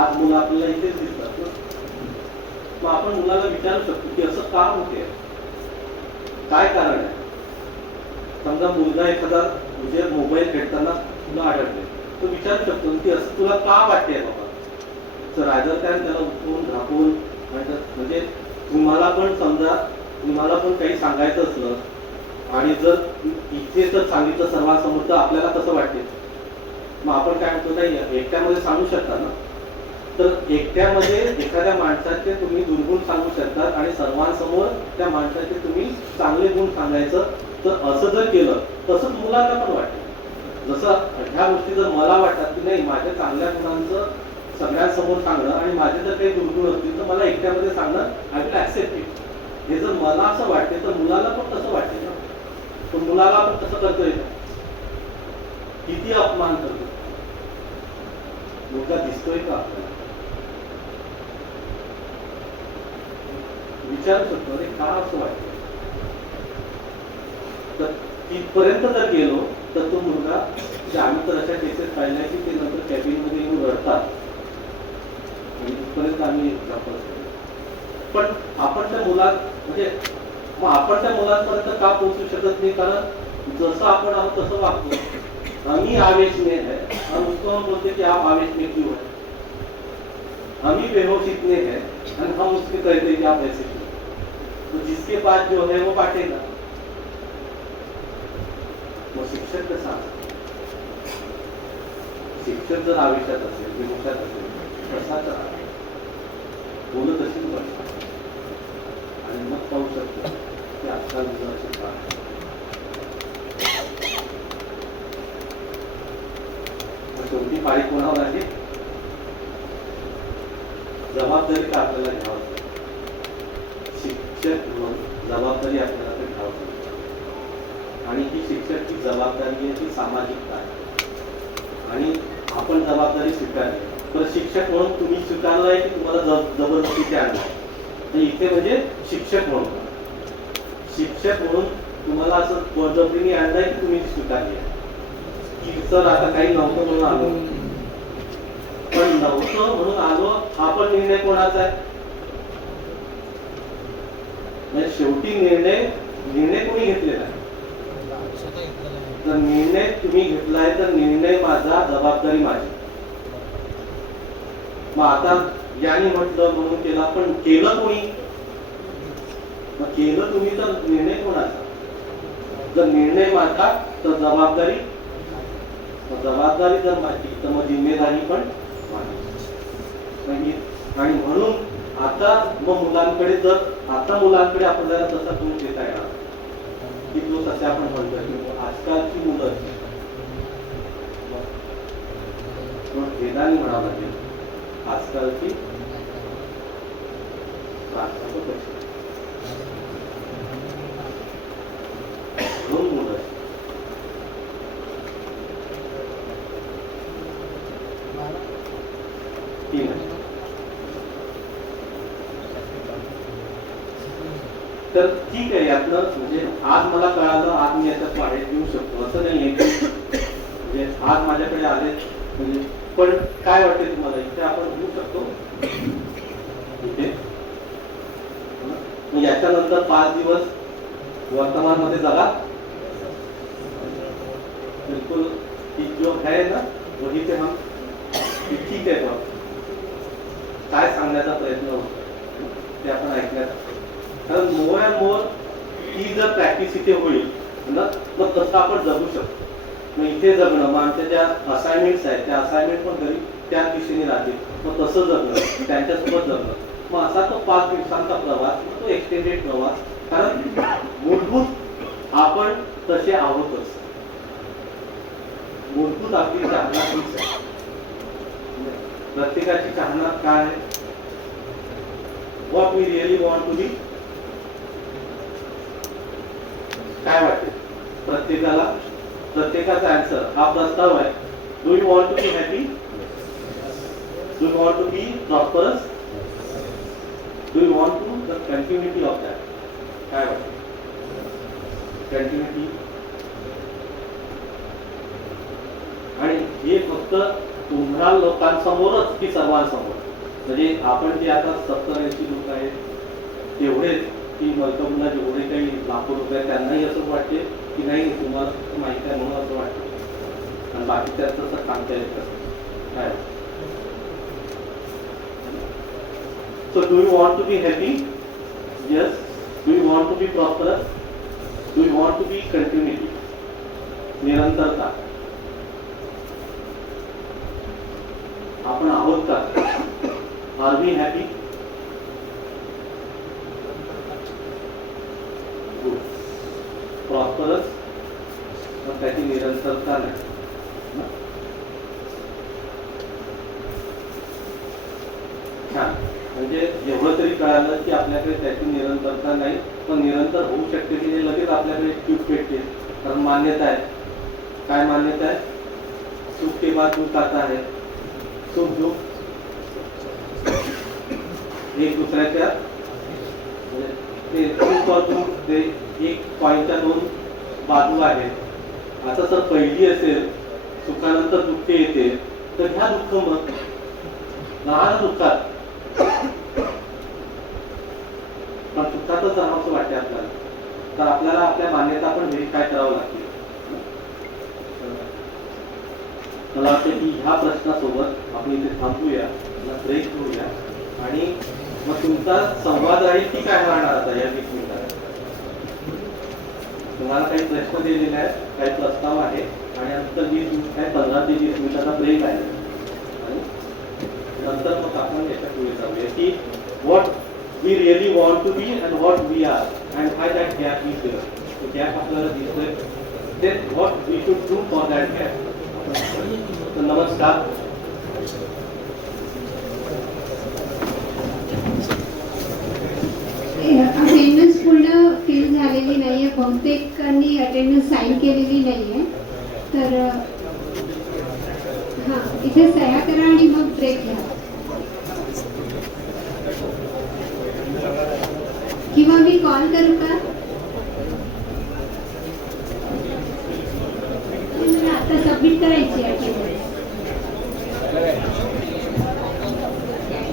आज मुलं आपल्याला इथेच दिसतात ना, मग आपण मुलाला विचारू शकतो की असं का होते, काय कारण आहे. समजा मुलगा एखादा म्हणजे मोबाईल खेळताना तुला आढळले, तो विचारू शकतो की असं तुला का वाटते बाबा. तर रायदर त्याला उठवून झाकून म्हणजे तुम्हाला पण काही सांगायचं असलं आणि जर इथे जर सांगितलं सर्वांसमोर तर आपल्याला कसं वाटते. मग आपण काय म्हणतो, नाही एकट्यामध्ये सांगू शकता ना. तर एकट्यामध्ये एखाद्या माणसाचे तुम्ही दुर्गुण सांगू शकता आणि सर्वांसमोर त्या माणसाचे तुम्ही चांगले गुण सांगायचं. तर असं जर केलं तसंच मुलांना पण वाटतं. जसं ह्या गोष्टी जर मला वाटतात की नाही माझ्या चांगल्या गुणांचं सगळ्यांसमोर सांगणं आणि माझे जर काही दुर्गुण असतील तर मला एकट्यामध्ये सांगणं आय विल ऍक्सेप्ट इट. हे जर मला असं वाटते तर मुलाला पण तसं वाटते ना. तर मुलाला आपण कसं करतोय, किती अपमान करतो, मुलगा दिसतोय का आपल्याला? विचारू शकतो, अरे का असं वाटतं. तर तिथपर्यंत जर गेलो तर तो मुलगा, म्हणजे आम्ही तर अशा केसेस पाहिल्या की ते नंतर कॅबिन मध्ये येऊन रडतात आणि तिथपर्यंत आम्ही पण आपण त्या म्हणजे मग आपण त्या मुलांपर्यंत का पोहोचू शकत नाही? कारण जसं आपण आहोत तसं वागतो. आम्ही आवेश में है और उसको हम बोलते कि आप आवेश में क्यों है. हम ही बेहोश इतने हैं और हम उसके कहते हैं कि आप ऐसे क्यों? तो जिसके पास जो है वो बांटेगा। मग शिक्षक कसा शिक्षक जर आयुष्यात असेल विमुष्यात असेल कसा करा बोलत असेल बस आणि मग पाहू शकतो की आजकाल मुलं असे का शेवटी पाळी कोणावर आहे जबाबदारी तर आपल्याला घ्यावं शिक्षक म्हणून जबाबदारी आपल्याला तर घ्यावं आणि ही शिक्षक ही जबाबदारी आहे ती सामाजिक आहे आणि आपण जबाबदारी स्वीकारली तर शिक्षक म्हणून तुम्ही स्वीकारलं आहे की तुम्हाला जबरदस्तीचे आणलं तर इथे म्हणजे शिक्षक म्हणून तुम्हाला असं बळजबरीने आणलंय की तुम्ही स्वीकारली आहे की सर आता काही नव्हतं म्हणून आलो पण नव्हतं म्हणून आलो हा पण निर्णय कोणाचा आहे म्हणजे शेवटी निर्णय कोणी घेतलेला आहे तर निर्णय तुम्ही घेतलाय तर निर्णय माझा जबाबदारी माझी मग आता याने म्हटलं म्हणून केला पण केलं कोणी मग केलं तुम्ही तर निर्णय कोणाचा जर निर्णय माझा तर जबाबदारी जर माझी तर मग जिम्मेदारी पण माझी आणि म्हणून आता मग मुलांकडे आपल्याला तसा गुण देता येणार की जो सध्या आपण म्हणतोय की आजकालची मुलं वेदाने म्हणावं लागेल आजकालची दोन मुलं तीन तर ठीक आहे यातनं म्हणजे आज मला कळालं आज मी याच्यात वाढत घेऊ शकतो असं नाहीये की म्हणजे आज माझ्याकडे आले म्हणजे पण काय वाटते तुम्हाला इथे आपण घेऊ शकतो इथे याच्यानंतर 5 दिवस वर्तमान मध्ये जगा बिल्कुल जो है ना वही पे हम ठीक आहे बघ काय सांगण्याचा प्रयत्न होतो ते आपण ऐकण्यात कारण मोर अँड मोर ही जर प्रॅक्टिस इथे होईल ना मग तसं आपण जगू शकतो मग इथे जगणं मग आमच्या ज्या असाइनमेंट्स आहेत त्या असाइनमेंट पण घरी त्याच दिशेने राहतील मग तसं जगणं त्यांच्यासोबत जगणं मग असा तो 5 दिवसांचा प्रवास मग तो एक्सटेंडेड प्रवास कारण मूलभूत आपण तसे आहोतच मूलभूत आपली चाहना तीच आहे प्रत्येकाची चाहना काय आहे what we really want to be काय वाटते प्रत्येकाचा आन्सर हा प्रस्ताव आहे do you want to be happy do you want to be prosperous do you want to the continuity of that काय वाटते कंटिन्युटी आणि हे फक्त तुम्हाला लोकांसमोरच की सर्वांसमोर म्हणजे आपण जे आता 70-80 लोक आहेत तेवढेच की मलकापूरला जेवढे काही लाखो लोक आहेत त्यांनाही असं वाटते की नाही तुम्हाला माहिती आहे म्हणून असं वाटतं आणि बाकी त्यात तसं सांगता येत काय so do you want to be happy yes do you want to be prosperous do you want to be continuity निरंतरता आपण आहोत का आर वी हॅपी प्रॉस्परस पण त्याची निरंतरता नाही छान म्हणजे एवढं तरी कळालं की आपल्याकडे त्याची निरंतरता नाही पण निरंतर होऊ शकते की लगेच आपल्याकडे चूक भेटते कारण मान्यता आहे काय मान्यता आहे सुख के बाद दुख आता है सुख दुख एक दुसऱ्याच्या ते सुख और दुख ते एक कॉईनच्या 2 बाजू आहेत आता जर पहिली असेल सुखानंतर दुःख येते तर ह्या दुःख मग लहान दुःखात पण सुखातच राहावंसं वाटते आपल्याला तर आपल्याला आपल्या मान्यता पण व्हेरीफाय करावं लागते मला वाटतं की ह्या प्रश्नासोबत आपण इथे थांबूया ब्रेक घेऊया आणि मग तुमचा संवाद राहील की काय राहणार आता या 20 मिनिटात? तुम्हाला काही प्रश्न दिलेले आहेत, काही प्रस्ताव आहे आणि नंतर 15 ते 20 मिनिटाचा ब्रेक आहे आणि नंतर मग आपण याच्या पुढे जाऊया की what we really want to be and what we are and why that gap is there. तो गॅप आपल्याला दिसतोय, then what we should do for that gap. तर नमस्कार. अटेंडन्स पूर्ण फिल झालेली नाही आहे, बहुतेकांनी अटेंडन्स साईन केलेली नाही आहे. तर हां, इथे सह्या करा आणि मग ब्रेक घ्या किंवा मी कॉल करू का? मला आता सबमिट करायची आहे.